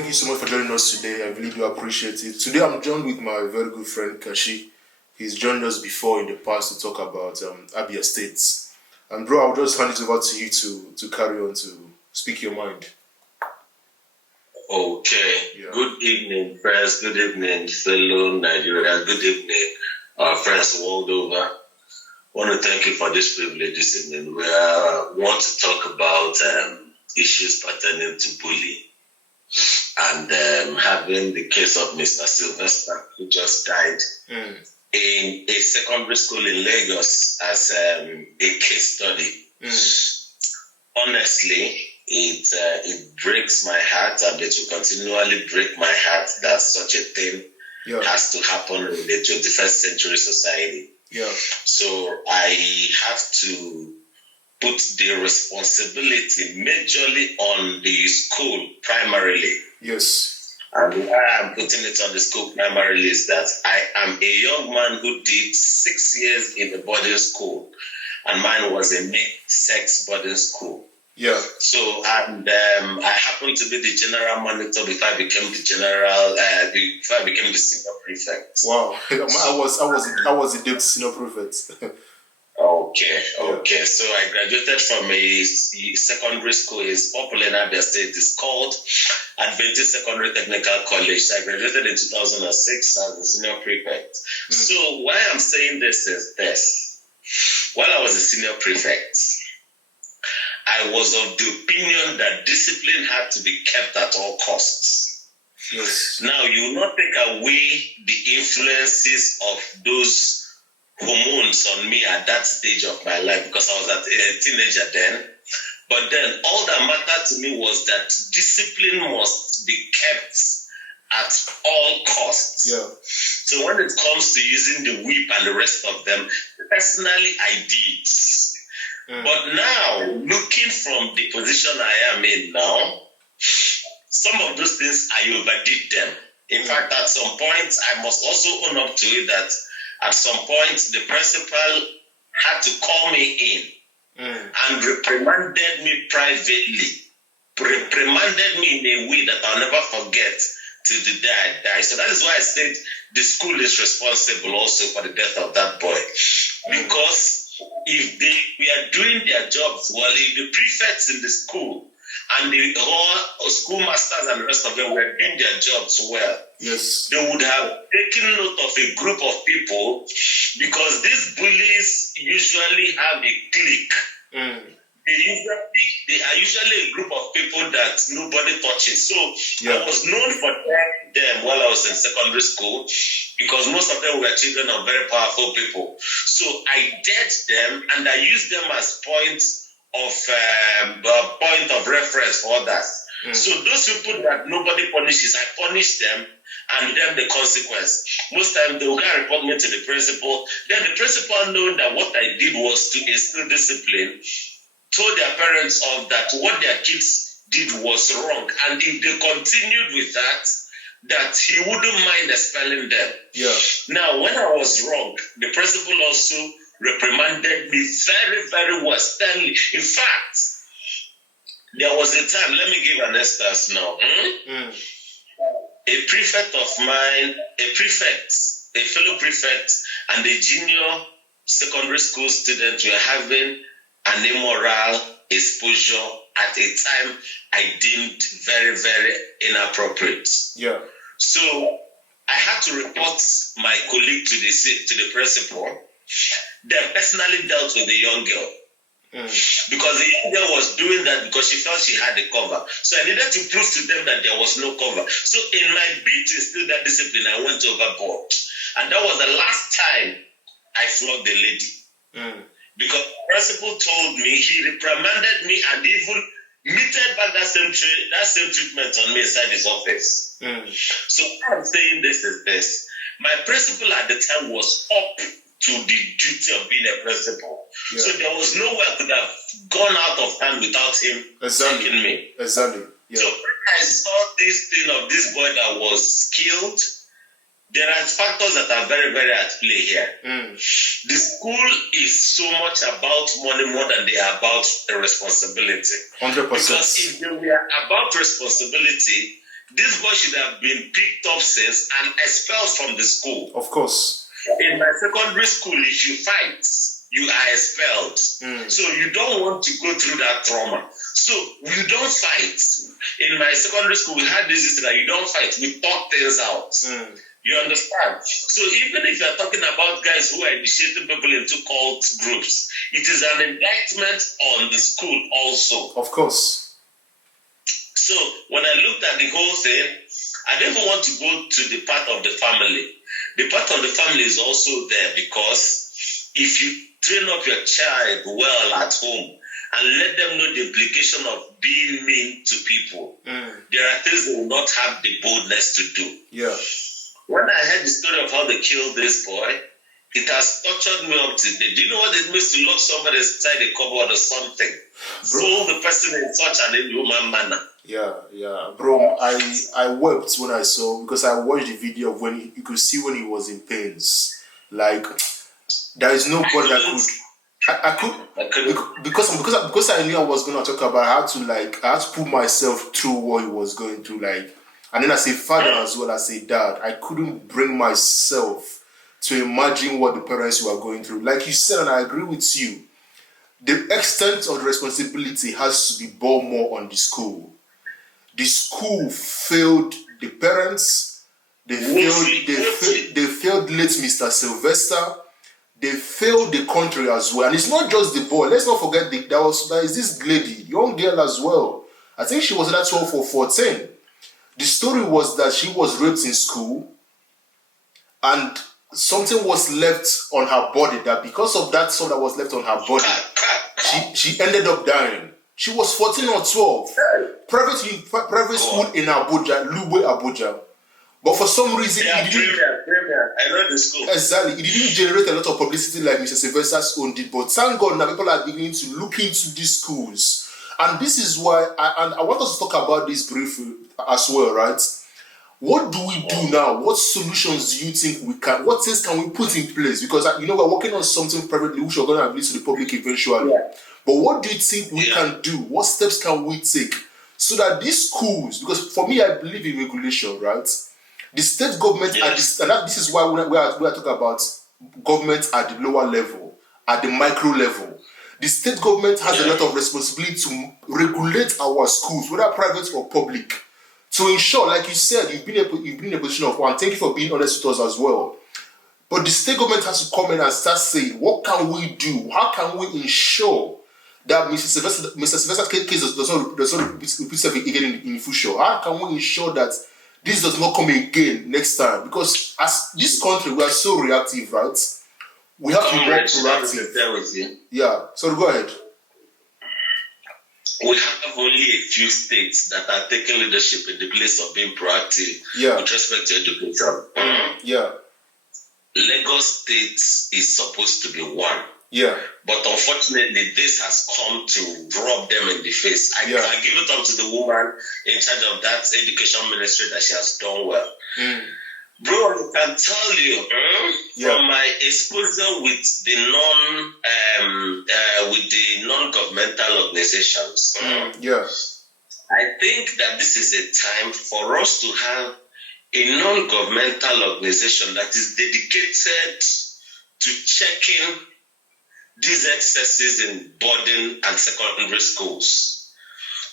thank you so much for joining us today. I really do appreciate it. Today I'm joined with my very good friend Kashi. He's joined us before in the past to talk about Abia States. And bro, I'll just hand it over to you to carry on to speak your mind. Okay. Yeah. Good evening, friends. Good evening, fellow Nigerians. Good evening, friends world over. I want to thank you for this privilege this evening. We want to talk about issues pertaining to bullying and having the case of Mr. Sylvester, who just died in a secondary school in Lagos as a case study. Honestly, it breaks my heart, and it will continually break my heart that such a thing has to happen in the 21st century society. Yeah. So I have to put the responsibility majorly on the school primarily. Yes. And why I'm putting it on the school primarily is that I am a young man who did 6 years in a boarding school, and mine was a mixed-sex boarding school. Yeah. So and I happened to be the general monitor before I became the senior prefect. Wow. I was the deputy senior prefect. Okay. So I graduated from a secondary school. It's popular in Abia State. It's called Adventist Secondary Technical College. So I graduated in 2006 as a senior prefect. So why I'm saying this is this. While I was a senior prefect, I was of the opinion that discipline had to be kept at all costs. Yes. Now, you will not take away the influences of those hormones on me at that stage of my life, because I was a teenager then. But then all that mattered to me was that discipline must be kept at all costs. Yeah. So when it comes to using the whip and the rest of them, personally I did. But now, looking from the position I am in now, some of those things I overdid them. In fact, at some point, I must also own up to it that at some point, the principal had to call me in and reprimanded me privately. Reprimanded me in a way that I'll never forget till the day I die. So that is why I said the school is responsible also for the death of that boy. Because if they were doing their jobs well, if the prefects in the school and the whole schoolmasters and the rest of them were doing their jobs well, yes, they would have taken note of a group of people, because these bullies usually have a clique. They are usually a group of people that nobody touches. So I was known for them while I was in secondary school, because most of them were children of very powerful people. So I dared them, and I used them as points of reference for others. So those people that nobody punishes, I punish them, and then the consequence. Most times they will go and report me to the principal. Then the principal, knowing that what I did was to instill discipline, told their parents of that what their kids did was wrong, and if they continued with that he wouldn't mind expelling them. Yeah. Now, when I was wrong, the principal also reprimanded me very, very well, sternly. In fact, there was a time, let me give an instance now. A prefect of mine, a fellow prefect, and a junior secondary school student were having an immoral exposure at a time I deemed very, very inappropriate. Yeah. So I had to report my colleague to the principal. Then personally dealt with the young girl. Because the young girl was doing that because she felt she had the cover. So I needed to prove to them that there was no cover. So in my bid to instill that discipline, I went overboard. And that was the last time I flogged the lady. Because the principal told me, he reprimanded me and even meted back that same treatment on me inside his office. So what I'm saying this is this. My principal at the time was up to the duty of being a principal. Yeah. So there was no way I could have gone out of hand without him taking me. Exactly. Yeah. So when I saw this thing of this boy that was killed, there are factors that are very, very at play here. The school is so much about money more than they are about the responsibility. 100%. Because if they were about responsibility, This boy should have been picked up since and expelled from the school. Of course. In my secondary school, if you fight, you are expelled. So you don't want to go through that trauma. So you don't fight. In my secondary school, we had this that you don't fight. We talk things out. You understand? So even if you're talking about guys who are initiating people into cult groups, it is an indictment on the school also. Of course. So when I looked at the whole thing, I didn't even want to go to the part of the family. The part of the family is also there because if you train up your child well at home and let them know the implication of being mean to people, there are things they will not have the boldness to do. Yeah. When I heard the story of how they killed this boy, it has tortured me up to today. Do you know what it means to lock somebody inside a cupboard or something? Fool the person in such an inhuman manner. Yeah. Bro, I wept when I saw, because I watched the video of when you could see when he was in pains. Like, there is nobody that could. Because I knew I was gonna talk about. I had to put myself through what he was going through. Like, and then as a father as well as a dad, I couldn't bring myself to imagine what the parents were going through. Like you said, and I agree with you, the extent of the responsibility has to be borne more on the school. The school failed the parents. They failed late Mr. Sylvester. They failed the country as well. And it's not just the boy. Let's not forget there is this lady, young girl as well. I think she was either 12 or 14. The story was that she was raped in school and something was left on her body, that because of that stuff that was left on her body, she ended up dying. She was 14 or 12. Private school in Abuja, Lube, Abuja. But for some reason, I know the school. Exactly. It didn't generate a lot of publicity like Mr. Sylvester's own did. But thank God now people are beginning to look into these schools. And this is why, I want us to talk about this briefly as well, right? What do we do now? What solutions do you think we can, what things can we put in place? Because, we're working on something privately which we're going to release to the public eventually. Yeah. But what do you think we can do? What steps can we take so that these schools, because for me, I believe in regulation, right? The state government, this is why we are talking about government at the lower level, at the micro level. The state government has a lot of responsibility to regulate our schools, whether private or public, to ensure, like you said, you've been in a position of one. Thank you for being honest with us as well. But the state government has to come in and start saying, what can we do? How can we ensure that Mr. Sylvester's case does not repeat itself again in the future? How can we ensure that this does not come again next time? Because as this country, we are so reactive, right? We have to be more proactive. Yeah, so go ahead. We have only a few states that are taking leadership in the place of being proactive with respect to education. Lagos State is supposed to be one. But unfortunately, this has come to rub them in the face. I give it up to the woman in charge of that education ministry that she has done well. Bro, I can tell you from my exposure with the non-governmental organizations, I think that this is a time for us to have a non-governmental organization that is dedicated to checking these excesses in boarding and secondary schools.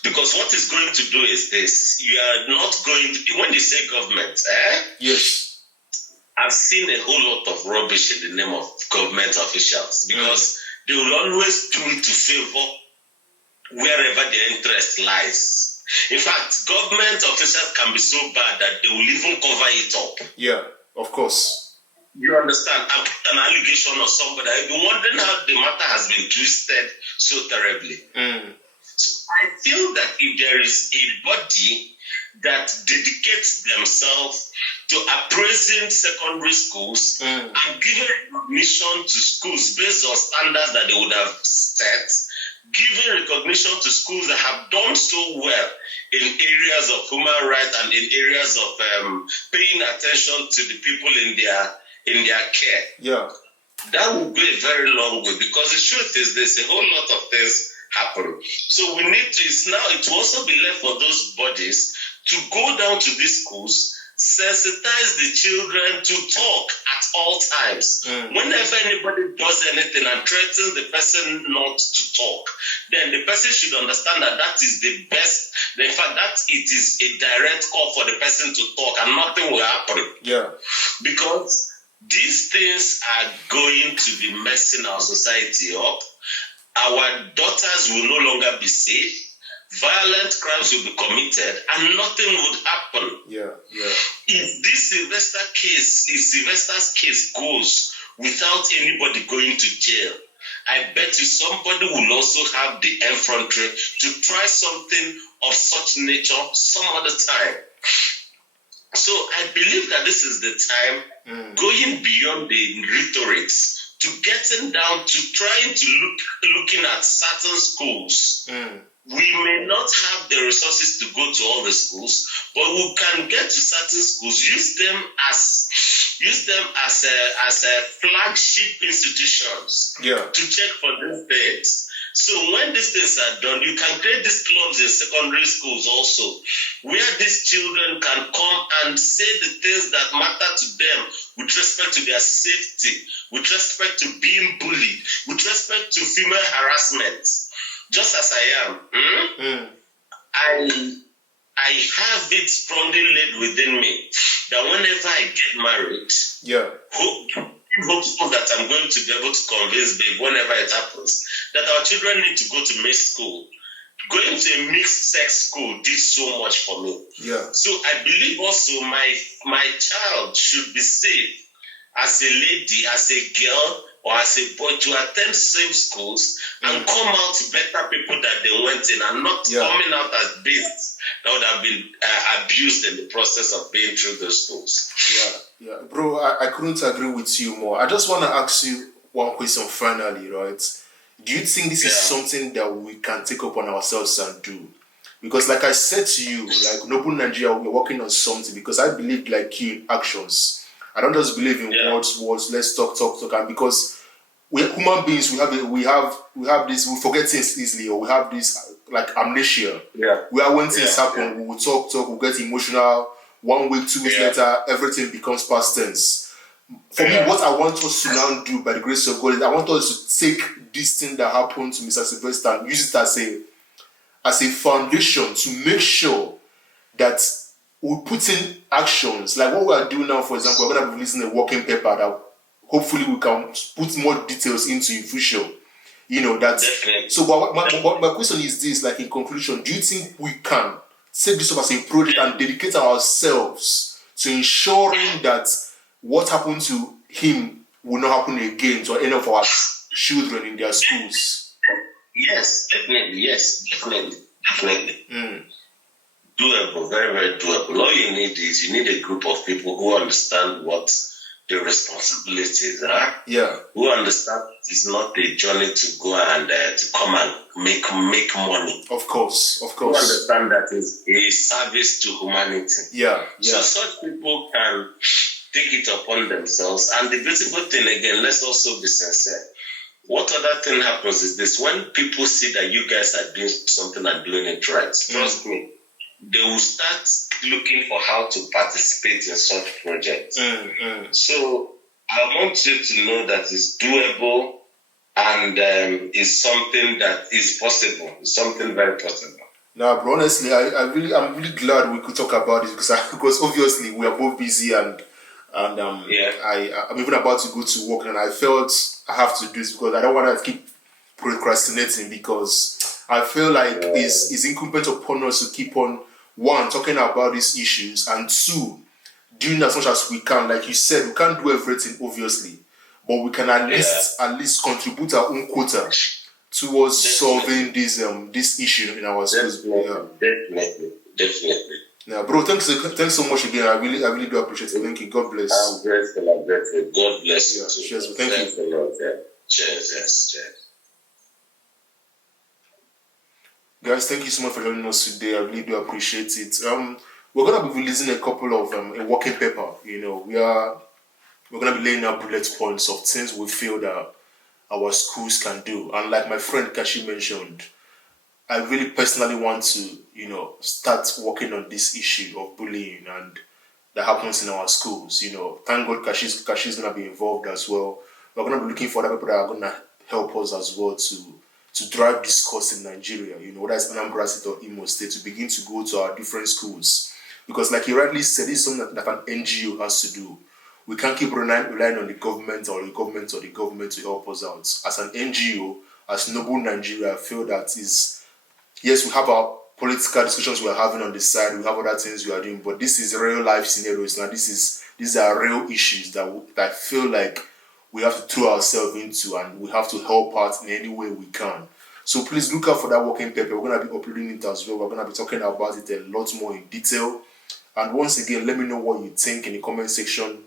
Because what it's going to do is this: you are not going to, when you say government, Yes. I've seen a whole lot of rubbish in the name of government officials, because they will always do it to favor wherever their interest lies. In fact, government officials can be so bad that they will even cover it up. Yeah, of course. You understand? I put an allegation on somebody. I've been wondering how the matter has been twisted so terribly. So I feel that if there is a body that dedicates themselves to appraising secondary schools and giving recognition to schools based on standards that they would have set, giving recognition to schools that have done so well in areas of human rights and in areas of paying attention to the people in their care. That will go a very long way, because the truth is there's a whole lot of things happen. So we need to, it will also be left for those bodies to go down to these schools, sensitize the children to talk at all times. Whenever anybody does anything and threatens the person not to talk, then the person should understand that that is the best. In fact, that it is a direct call for the person to talk and nothing will happen. Yeah. Because these things are going to be messing our society up. Our daughters will no longer be safe. Violent crimes will be committed and nothing would happen. Yeah. If this Sylvester's case goes without anybody going to jail, I bet you somebody will also have the effrontery to try something of such nature some other time. So I believe that this is the time going beyond the rhetorics to getting down to trying to looking at certain schools. We may not have the resources to go to all the schools, but we can get to certain schools, use them as a flagship institutions to check for these things. So when these things are done, you can create these clubs in secondary schools also, where these children can come and say the things that matter to them with respect to their safety, with respect to being bullied, with respect to female harassment. Just as I am, I have it strongly laid within me that whenever I get married, hope that I'm going to be able to convince babe whenever it happens that our children need to go to mixed school. Going to a mixed sex school did so much for me. Yeah. So I believe also my child should be safe as a lady, as a girl, or as a boy to attend same schools and come out better people that they went in and not coming out as beasts that would have been abused in the process of being through those schools. Yeah. Bro, I couldn't agree with you more. I just want to ask you one question finally, right? Do you think this is something that we can take upon ourselves and do? Because like I said to you, like Noble Nigeria, we're working on something because I believe like you in actions. I don't just believe in words, let's talk. And because we're human beings, we have this, we forget things easily, or we have this like amnesia. Yeah. Where when things happen, we will talk, we'll get emotional. 1 week, 2 weeks later, everything becomes past tense. For me, what I want us to now do by the grace of God is I want us to take this thing that happened to Mr. Sylvester and use it as a foundation to make sure that we put in actions. Like what we are doing now, for example, we're going to be releasing a working paper that hopefully we can put more details into in future. You know, that's so. My question is this: like in conclusion, do you think we can take this up as a project and dedicate ourselves to ensuring that what happened to him will not happen again to any of our children in their schools? Yes, definitely. Yes, definitely. Doable, very, very doable. All you need is a group of people who understand what the responsibilities are. Yeah. Who understand it's not a journey to go and to come and make money. Of course. Who understand that it's a service to humanity. Yeah. So such people can take it upon themselves. And the beautiful thing again, let's also be sincere. What other thing happens is this: when people see that you guys are doing something and doing it right, trust me, they will start looking for how to participate in such projects. So I want you to know that it's doable and it's something that is possible. It's something very possible. Now, bro, honestly, I'm really glad we could talk about this because obviously we are both busy and I'm even about to go to work and I felt I have to do this because I don't want to keep procrastinating because I feel like it's incumbent upon us to keep on, one, talking about these issues, and two, doing as much as we can. Like you said, we can't do everything, obviously, but we can at least contribute our own quota towards solving this issue in our schools. Definitely. Yeah, bro, thanks so much again. I really do appreciate it. Thank you. God bless. I'm grateful. God bless you too. Cheers. Thank you. Thanks a lot. Cheers. Guys, thank you so much for joining us today. I really do appreciate it. We're gonna be releasing a couple of a working paper. You know, we're gonna be laying out bullet points of things we feel that our schools can do. And like my friend Kashi mentioned, I really personally want to, start working on this issue of bullying and that happens in our schools. Thank God Kashi's gonna be involved as well. We're gonna be looking for other people that are gonna help us as well to drive discourse in Nigeria. Whether it's Anambra State or Imo State, to begin to go to our different schools. Because like you rightly said, this is something that an NGO has to do. We can't keep relying on the government or the government or the government to help us out. As an NGO, as Noble Nigeria, I feel that is, yes, we have our political discussions we are having on the side, we have other things we are doing, but this is real life scenarios now. These are real issues that I feel like we have to throw ourselves into, and we have to help out in any way we can. So please look out for that working paper. We're going to be uploading it as well. We're going to be talking about it a lot more in detail. And once again, let me know what you think in the comment section.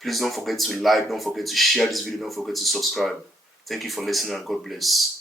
Please don't forget to like, don't forget to share this video, don't forget to subscribe. Thank you for listening, and God bless.